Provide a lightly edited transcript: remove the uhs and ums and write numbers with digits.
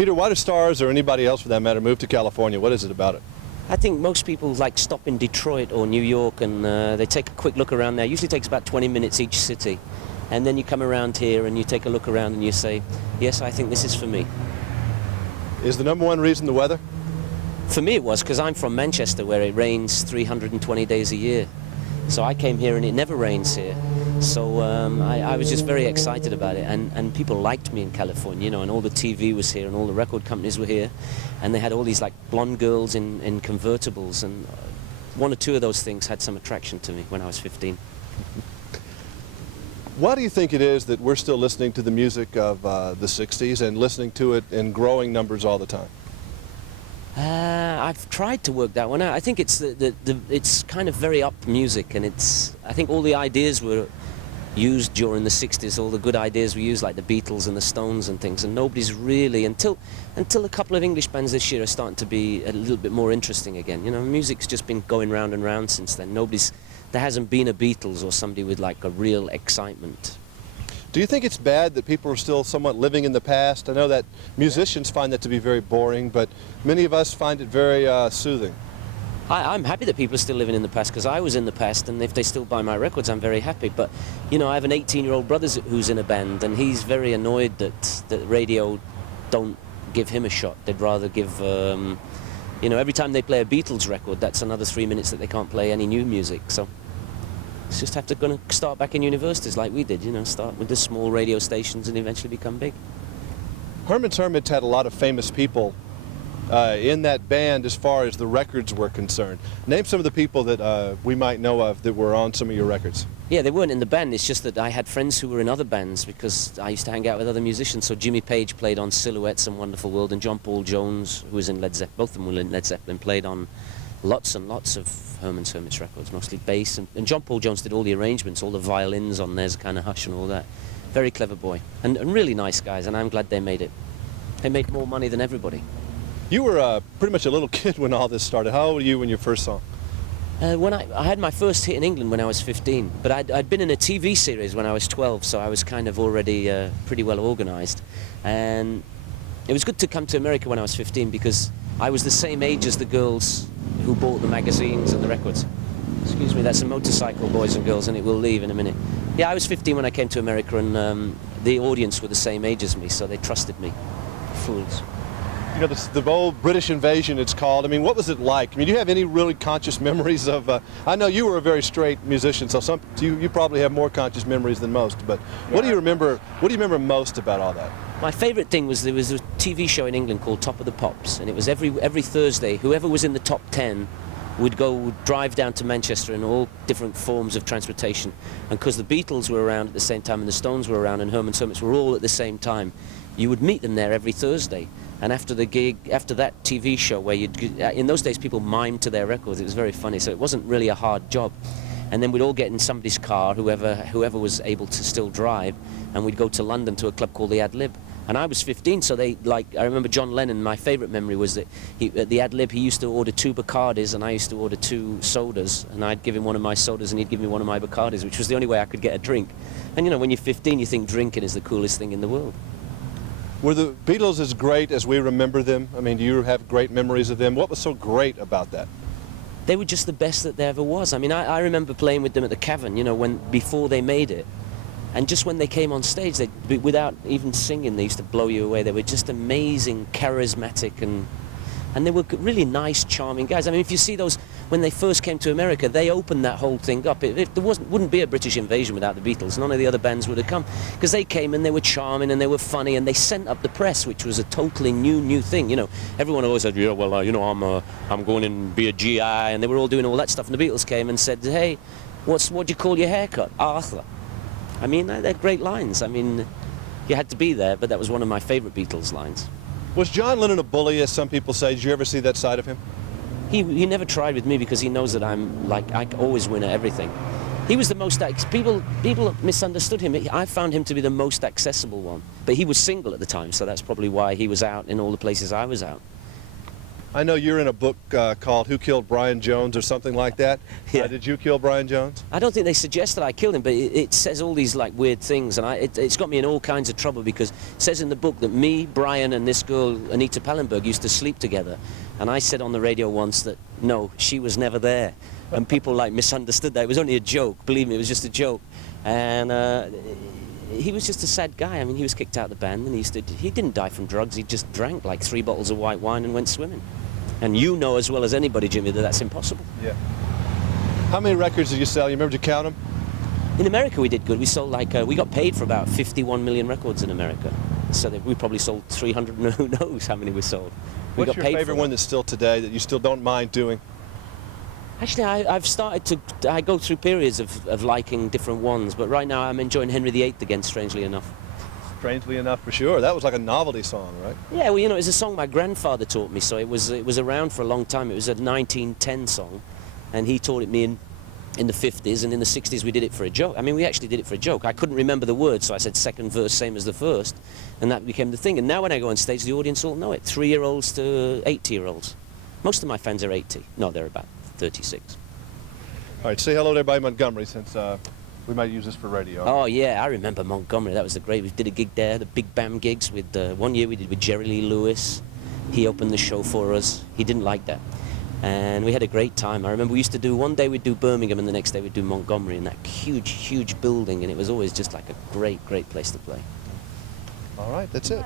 Peter, why do stars, or anybody else for that matter, move to California? What is it about it? I think most people like stop in Detroit or New York and they take a quick look around there. Usually takes about 20 minutes each city. And then you come around here and you take a look around and you say, yes, I think this is for me. Is the number one reason the weather? For me it was, because I'm from Manchester where it rains 320 days a year. So I came here and it never rains here. So I was just very excited about it, and people liked me in California, you know, and all the TV was here and all the record companies were here, and they had all these like blonde girls in convertibles, and one or two of those things had some attraction to me when I was 15. Why do you think it is that we're still listening to the music of the 60s and listening to it in growing numbers all the time? I've tried to work that one out. I think it's it's kind of very up music, and I think all the ideas were used during the 60s, all the good ideas were used, like the Beatles and the Stones and things, and nobody's really, until a couple of English bands this year are starting to be a little bit more interesting again. You know, music's just been going round and round since then. There hasn't been a Beatles or somebody with like a real excitement. Do you think it's bad that people are still somewhat living in the past? I know that musicians find that to be very boring, but many of us find it very soothing. I'm happy that people are still living in the past, because I was in the past, and if they still buy my records, I'm very happy. But, you know, I have an 18-year-old brother who's in a band, and he's very annoyed that radio don't give him a shot. They'd rather give, you know, every time they play a Beatles record, that's another 3 minutes that they can't play any new music. So it's just gonna start back in universities like we did, you know, start with the small radio stations and eventually become big. Herman's Hermits had a lot of famous people in that band as far as the records were concerned. Name some of the people that we might know of that were on some of your records. Yeah, they weren't in the band, it's just that I had friends who were in other bands because I used to hang out with other musicians. So Jimmy Page played on Silhouettes and Wonderful World, and John Paul Jones, who was in Led Zeppelin, both of them were in Led Zeppelin, played on lots and lots of Herman's Hermits records, mostly bass, and John Paul Jones did all the arrangements, all the violins on There's Kind of Hush and all that. Very clever boy, and really nice guys, and I'm glad they made it. They made more money than everybody. You were pretty much a little kid when all this started. How old were you when your first song? When I had my first hit in England when I was 15, but I'd been in a TV series when I was 12, so I was kind of already pretty well organised. And it was good to come to America when I was 15 because I was the same age as the girls who bought the magazines and the records. Excuse me, that's a motorcycle, boys and girls, and it will leave in a minute. Yeah, I was 15 when I came to America, and the audience were the same age as me, so they trusted me. Fools. You know, the old British invasion, it's called. I mean, what was it like? I mean, do you have any really conscious memories of... I know you were a very straight musician, so you probably have more conscious memories than most, but yeah. What do you remember most about all that? My favourite thing was there was a TV show in England called Top of the Pops, and it was every Thursday, whoever was in the top 10 would drive down to Manchester in all different forms of transportation. And because the Beatles were around at the same time and the Stones were around and Herman's Hermits were all at the same time, you would meet them there every Thursday. And after the gig, after that TV show where in those days people mimed to their records, it was very funny, so it wasn't really a hard job. And then we'd all get in somebody's car, whoever was able to still drive, and we'd go to London to a club called the Ad Lib. And I was 15, so I remember John Lennon, my favourite memory was that at the Ad Lib he used to order 2 Bacardis and I used to order 2 sodas, and I'd give him one of my sodas and he'd give me one of my Bacardis, which was the only way I could get a drink. And you know, when you're 15 you think drinking is the coolest thing in the world. Were the Beatles as great as we remember them? I mean, do you have great memories of them? What was so great about that? They were just the best that there ever was. I mean, I remember playing with them at the Cavern, you know, before they made it. And just when they came on stage, without even singing, they used to blow you away. They were just amazing, charismatic, and they were really nice, charming guys. I mean, if you see those, when they first came to America, they opened that whole thing up. There wouldn't be a British invasion without the Beatles. None of the other bands would have come. Because they came and they were charming and they were funny and they sent up the press, which was a totally new thing. You know, everyone always said, yeah, well, you know, I'm going and be a GI, and they were all doing all that stuff. And the Beatles came and said, hey, what do you call your haircut? Arthur. I mean, they're great lines. I mean, you had to be there, but that was one of my favorite Beatles lines. Was John Lennon a bully, as some people say? Did you ever see that side of him? He never tried with me because he knows that I'm like, I always win at everything. He was the most, people misunderstood him. I found him to be the most accessible one. But he was single at the time, so that's probably why he was out in all the places I was out. I know you're in a book called Who Killed Brian Jones or something like that. Yeah. Did you kill Brian Jones? I don't think they suggest that I killed him, but it says all these like weird things, and it's got me in all kinds of trouble because it says in the book that me, Brian, and this girl Anita Pallenberg used to sleep together, and I said on the radio once that no, she was never there, and people like misunderstood that. It was only a joke. Believe me, it was just a joke, and he was just a sad guy. I mean, he was kicked out of the band, and he didn't die from drugs. He just drank like 3 bottles of white wine and went swimming. And you know as well as anybody, Jimmy, that that's impossible. Yeah. How many records did you sell? You remember to count them? In America, we did good. We sold like, we got paid for about 51 million records in America. So that we probably sold 300, who knows how many we sold. We What's got your paid favorite for one that's still today that you still don't mind doing? Actually, I've started to, I go through periods of liking different ones, but right now I'm enjoying Henry VIII again, strangely enough. Strangely enough, for sure. That was like a novelty song, right? Yeah, well, you know, it's a song my grandfather taught me, so it was around for a long time. It was a 1910 song, and he taught it me in the 50s, and in the 60s we did it for a joke. I mean, we actually did it for a joke. I couldn't remember the words, so I said second verse, same as the first, and that became the thing. And now when I go on stage, the audience all know it, 3-year-olds to 80-year-olds. Most of my fans are 80. No, they're about 36. All right, say hello to everybody in Montgomery, since we might use this for radio. Oh yeah, I remember Montgomery. That was the great. We did a gig there, the big band gigs with. One year we did with Jerry Lee Lewis. He opened the show for us. He didn't like that, and we had a great time. I remember we used to do one day we'd do Birmingham and the next day we'd do Montgomery in that huge building, and it was always just like a great place to play. All right, that's it.